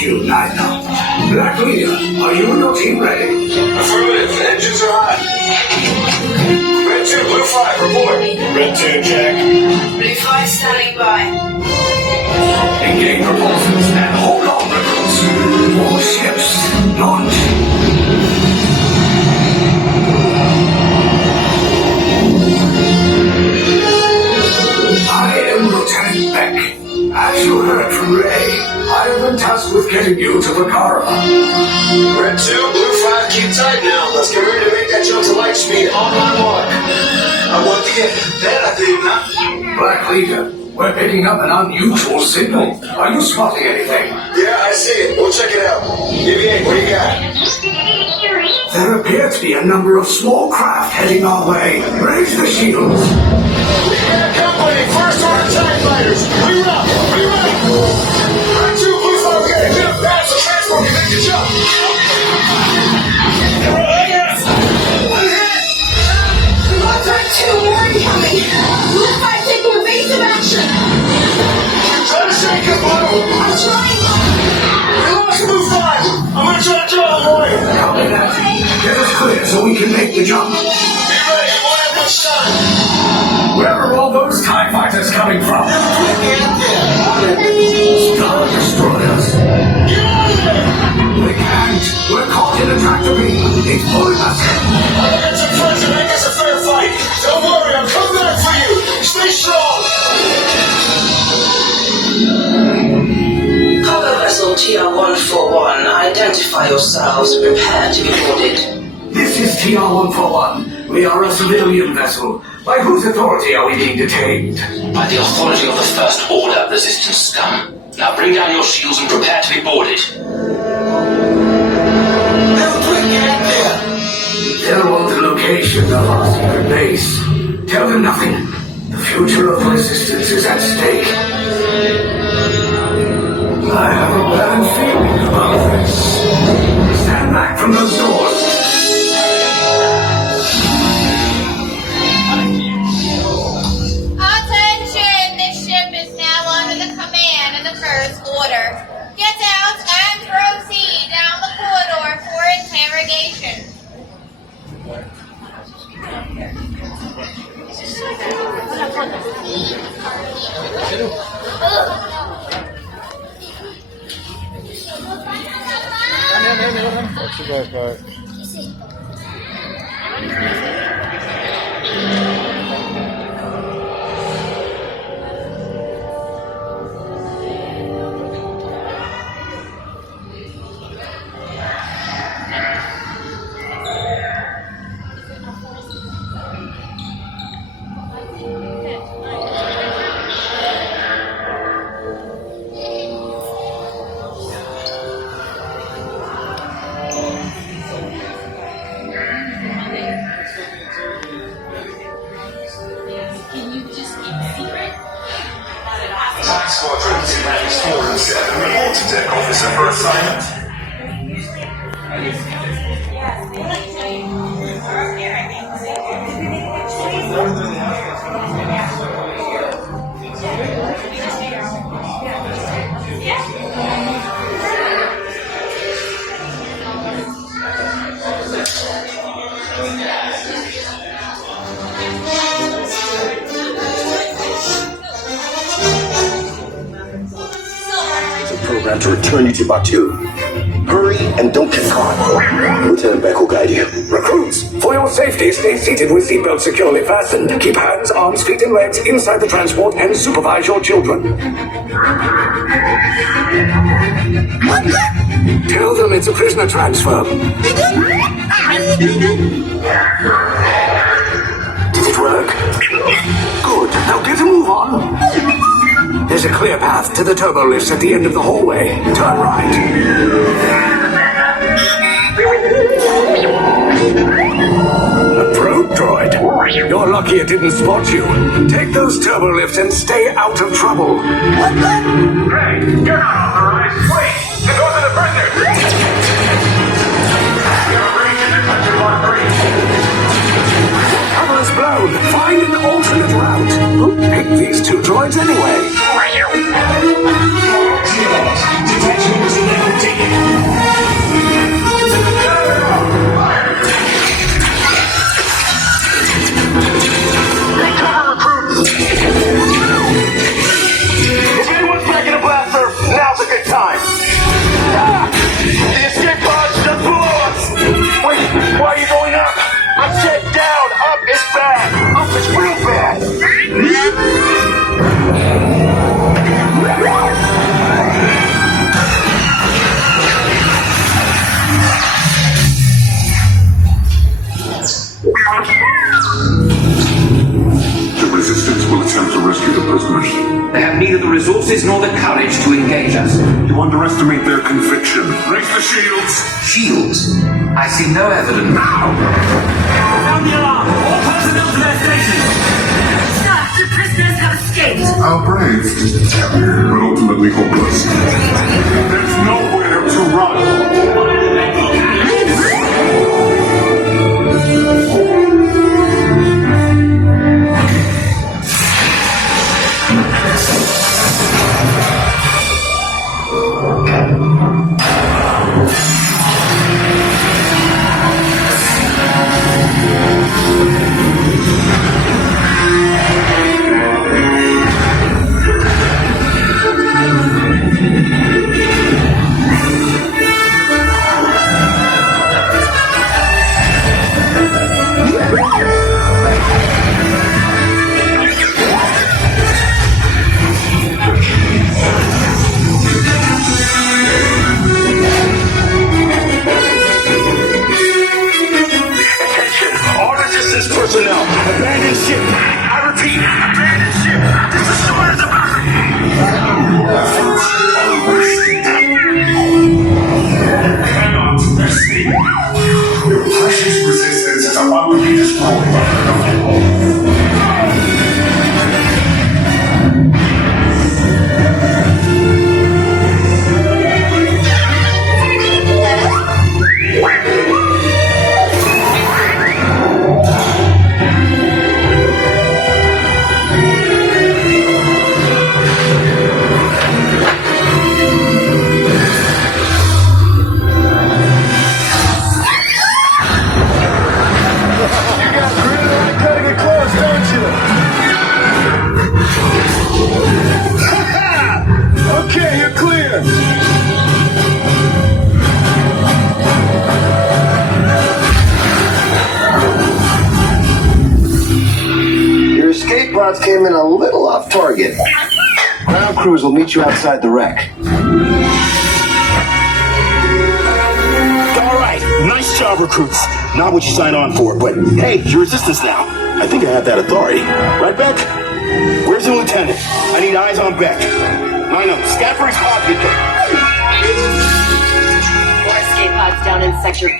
you, Nina. Black Leader, are you and your team ready? Affirmative. Engines are hot. Red 2, Blue 5, report. Red 2, check. Blue 5 standing by. Engage propulsors and hold on, recruits. All ships, launch. I am Lieutenant Beck. As you heard from Ray, I have been tasked with getting you to Vakara. Red 2, Blue 5, keep tight now. Let's get ready to make that jump to light speed on my mark. Aguante, espérate, ¿no? Black Leader, we're picking up an unusual signal. Are you spotting anything? Yeah, I see it. We'll check it out. BB-8, what do you got? There appear to be a number of small craft heading our way. Raise the shields. We got company. First order attack fighters. Reroute. Red 2, Blue 5, we gotta get up fast so transport can make the jump. Red 2, more incoming. Blue 5 taking evasive action. Try to shake it, Blue. I'm trying. We lost Blue 5. I'm gonna try to draw a line. Copy that. Get us clear so we can make the jump. Be ready. We'll have much time. Where are all those TIE fighters coming from? Star Destroyers. Get out of there. We can't. We're caught in a tractor beam. It's pulling us. I'll get some friends and make us a fair fight. Don't worry, I'm coming back for you. Stay strong. Cargo vessel TR-141, identify yourselves and prepare to be boarded. This is TR-141. We are a civilian vessel. By whose authority are we being detained? By the authority of the First Order, Resistance scum. Now bring down your shields and prepare to be boarded. They'll want the location of our secret base. Tell them nothing. The future of Resistance is at stake. I have a bad feeling about this. Stand back from those doors. Attention! This ship is now under the command of the First Order. Get out and proceed down the corridor for interrogation. Attack squadrons in ranks 4 and 7 report to deck officer for assignment. Program to return you to Batu. Hurry and don't get caught. Lieutenant Beck will guide you. Recruits, for your safety, stay seated with seatbelts securely fastened. Keep hands, arms, feet, and legs inside the transport and supervise your children. Tell them it's a prisoner transfer. Did it work? Good. Now get a move on. There's a clear path to the turbo lifts at the end of the hallway. Turn right. A probe droid. You're lucky it didn't spot you. Take those turbo lifts and stay out of trouble. Hey, you're not authorized. Wait, those are the prisoners. You're breaching Infantry Block 3. Cover is blown. Find an alternate route. Who picked these two droids anyway? Detection was enabled. engage us. You underestimate their conviction. Raise the shields. Shields? I see no evidence. Sound the alarm! All personnel to their stations! Sir, the prisoners have escaped. How brave, but ultimately hopeless. There's nowhere to run. All resistance personnel, abandon ship. I repeat, abandon ship. This destroyer is about Your precious resistance is about to be destroyed. cutting it close, don't you? Okay, you're clear. Your escape pods came in a little off target. Ground crews will meet you outside the wreck. All right, nice job, recruits. Not what you signed on for, but hey, you're resistance now. I think I have that authority. Right, Beck? Where's the lieutenant? I need eyes on Beck. 9-0, scat for his pod, More escape pods down in sector